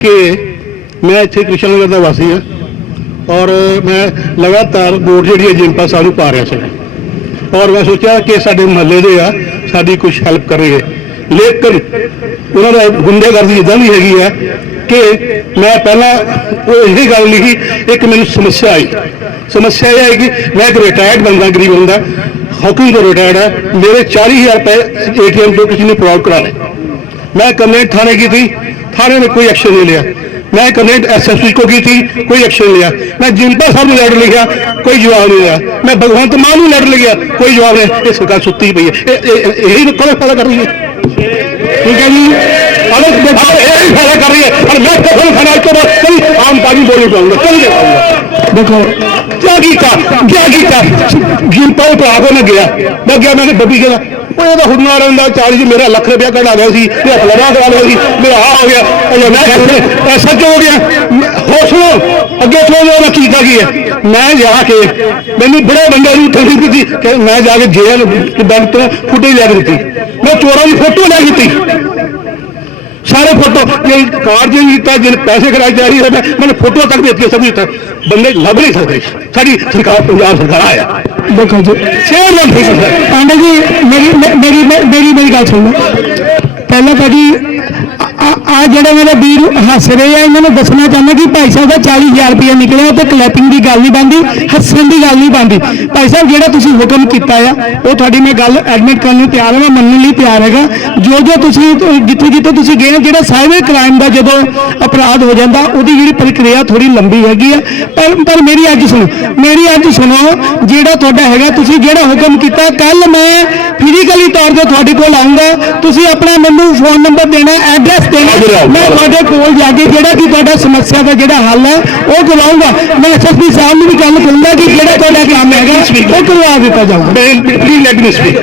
ਕਿ ਮੈਂ ਇੱਥੇ ਕ੍ਰਿਸ਼ਨ ਨਗਰ ਦਾ ਵਾਸੀ ਹਾਂ ਔਰ ਮੈਂ ਲਗਾਤਾਰ ਵੋਟ ਜਿਹੜੀ ਹੈ ਜਿੰਪਾ ਸਾਨੂੰ ਪਾ ਰਿਹਾ ਸੀ। ਔਰ ਮੈਂ ਸੋਚਿਆ ਕਿ ਸਾਡੇ ਮਹੱਲੇ ਦੇ ਆ, ਸਾਡੀ ਕੁਝ ਹੈਲਪ ਕਰਨਗੇ ਲੇਕਿਨ ਉਹਨਾਂ ਦਾ ਗੁੰਡੇਗਰਦੀ ਇਦਾਂ ਦੀ ਹੈਗੀ ਹੈ ਕਿ ਮੈਂ ਪਹਿਲਾਂ ਉਹ ਇਹੀ ਗੱਲ ਲਿਖੀ ਇੱਕ ਮੈਨੂੰ ਸਮੱਸਿਆ ਆਈ। ਸਮੱਸਿਆ ਇਹ ਹੈ ਕਿ ਮੈਂ ਇੱਕ ਰਿਟਾਇਰਡ ਬੰਦਾ, ਗਰੀਬ ਬੰਦਾ ਹਾਕੀ ਤੋਂ ਰਿਟਾਇਰਡ ਹੈ ਮੇਰੇ 40000 ਰੁਪਏ ਏਟੀਐਮ ਤੋਂ ਕਿਸੇ ਨੇ ਫਰਾਡ ਕਰਾ ਲਏ। मैं कंप्लेंट थाने की थी थाने ने कोई एक्शन नहीं लिया मैं कंप्लेंट एसएसपी को की थी कोई एक्शन लिया मैं जिनपा साहब ने लेटर लिखा कोई जवाब नहीं दिया मैं भगवंत मान ने लेटर लिखा कोई जवाब नहीं ये सरकार सुती पई है यही तो गलत पैदा कर रही है ठीक है जी गलत यही पैदा कर रही है और मैं कसम खाना इसके बाद कभी आम आदमी बोलना चाहूंगा कभी नहीं देखो क्या ਕੀਤਾ क्या ਕੀਤਾ ਜਿੰਪਾ ਉਹ ਭਰਾ ਨੇ ਗਿਆ ਮੈਂ ਗਿਆ ਮੈਂ ਬੱਬੀ ਗਿਆ ਉਹ ਇਹਦਾ ਹੁਰਨਾ ਰਹਿੰਦਾ 40 ਚ ਮੇਰਾ ਲੱਖ ਰੁਪਇਆ ਕਢਾ ਲਿਆ ਸੀ ਤੇ ਹੱਥ ਲਗਾ ਕਰਾ ਲਿਆ ਸੀ ਮੇਰਾ ਆ ਹੋ ਗਿਆ ਅਜਾ ਮੈਂ ਕਹਿੰਦੇ ਪੈਸਾ ਕਿਉਂ ਹੋ ਗਿਆ ਹੌਸਲੋ ਅੱਗੇ ਤੋਂ ਜੋ ਮੈਂ ਕੀਤਾ ਕੀ ਹੈ ਮੈਂ ਜਾ ਕੇ ਮੈਨੂੰ ਬੜੇ ਬੰਦੇ ਨੂੰ ਠੰਡੀ ਕੀਤੀ ਕਿ ਮੈਂ ਜਾ ਕੇ ਜੇਲ੍ਹ ਦੇ ਬੈਂਕ ਤੋਂ ਫੁਟੇਜ ਲੈ ਕੇ ਦਿੱਤੀ ਮੈਂ ਚੋਰਾਂ ਦੀ ਫੋਟੋ ਲੈ ਕੇ ਦਿੱਤੀ ਸਾਰੇ ਫੋਟੋ ਜੇ ਕਾਰਡ ਜੇ ਕੀਤਾ ਜਿਹਨੇ ਪੈਸੇ ਕਰਾਏ ਜਾ ਰਹੀ ਹੈ ਮੈਂ ਮੈਨੂੰ ਫੋਟੋ ਤੱਕ ਦਿੱਤੀ ਸਭ ਦਿੱਤਾ। ਬੰਦੇ ਲੱਭ ਨਹੀਂ ਸਕਦੇ। ਸਾਡੀ ਸਰਕਾਰ ਪੰਜਾਬ ਸਰਕਾਰ ਆਇਆ। ਦੇਖੋ ਜੀ। ਸ਼ੇਰ ਦਾ ਫਿਕਰ ਹੈ ਆਂਡੇ ਜੀ ਮੇਰੀ ਮੇਰੀ ਮੇਰੀ ਮੇਰੀ ਗੱਲ ਸੁਣੋ। ਜੀ ਜਿਹੜੇ ਮੇਰੇ ਵੀਰ ਹੱਸ ਰਹੇ ਆ ਇਹਨਾਂ ਨੂੰ ਦੱਸਣਾ ਚਾਹੁੰਦਾ ਕਿ ਭਾਈ ਸਾਹਿਬ ਦਾ 40000 ਰੁਪਏ ਨਿਕਲਿਆ ਤੇ ਕਲੈਪਿੰਗ ਦੀ ਗੱਲ ਨਹੀਂ ਬਣਦੀ ਹੱਸਣ ਦੀ ਗੱਲ ਨਹੀਂ ਬਣਦੀ। ਭਾਈ ਸਾਹਿਬ ਜਿਹੜਾ ਤੁਸੀਂ ਹੁਕਮ ਕੀਤਾ ਆ ਉਹ ਤੁਹਾਡੀ ਮੈਂ ਗੱਲ ਐਡਮਿਟ ਕਰਨ ਨੂੰ ਤਿਆਰ ਹਾਂ ਮੈਂ ਮੰਨਣ ਲਈ ਤਿਆਰ ਹੈਗਾ। ਜੋ ਜੋ ਤੁਸੀਂ ਜਿੱਥੇ ਜਿੱਥੇ ਤੁਸੀਂ ਗਏ ਆ, ਜਿਹੜਾ ਸਾਈਬਰ ਕ੍ਰਾਈਮ ਦਾ ਜਦੋਂ ਅਪਰਾਧ ਹੋ ਜਾਂਦਾ ਉਹਦੀ ਜਿਹੜੀ ਪ੍ਰਕਿਰਿਆ ਥੋੜੀ ਲੰਬੀ ਹੈਗੀ ਆ। ਪਰ ਪਰ ਮੇਰੀ ਅੱਜ ਸੁਣੋ ਮੇਰੀ ਅੱਜ ਸੁਣੋ ਜਿਹੜਾ ਤੁਹਾਡਾ ਹੈਗਾ ਤੁਸੀਂ ਜਿਹੜਾ ਹੁਕਮ ਕੀਤਾ ਕੱਲ ਮੈਂ ਫਿਜ਼ੀਕਲੀ ਤੌਰ ਤੇ ਤੁਹਾਡੇ ਕੋਲ ਆਉਂਗਾ ਤੁਸੀਂ ਆਪਣਾ ਮੈਨੂੰ ਫੋਨ ਨੰਬਰ ਦੇਣਾ ਐਡਰੈਸ ਦੇਣਾ। ਮੈਂ ਤੁਹਾਡੇ ਕੋਲ ਜਾ ਕੇ ਜਿਹੜਾ ਕਿ ਤੁਹਾਡਾ ਸਮੱਸਿਆ ਦਾ ਜਿਹੜਾ ਹੱਲ ਹੈ ਉਹ ਕਰਵਾਉਂਗਾ। ਮੈਂ ਐਸਐਸਪੀ ਸਾਹਿਬ ਨੂੰ ਵੀ ਗੱਲ ਕਰੂੰਗਾ ਕਿ ਜਿਹੜਾ ਤੁਹਾਡਾ ਕੰਮ ਹੈਗਾ ਉਹ ਕਰਵਾ ਦਿੱਤਾ ਜਾਊਗਾ। Please let me speak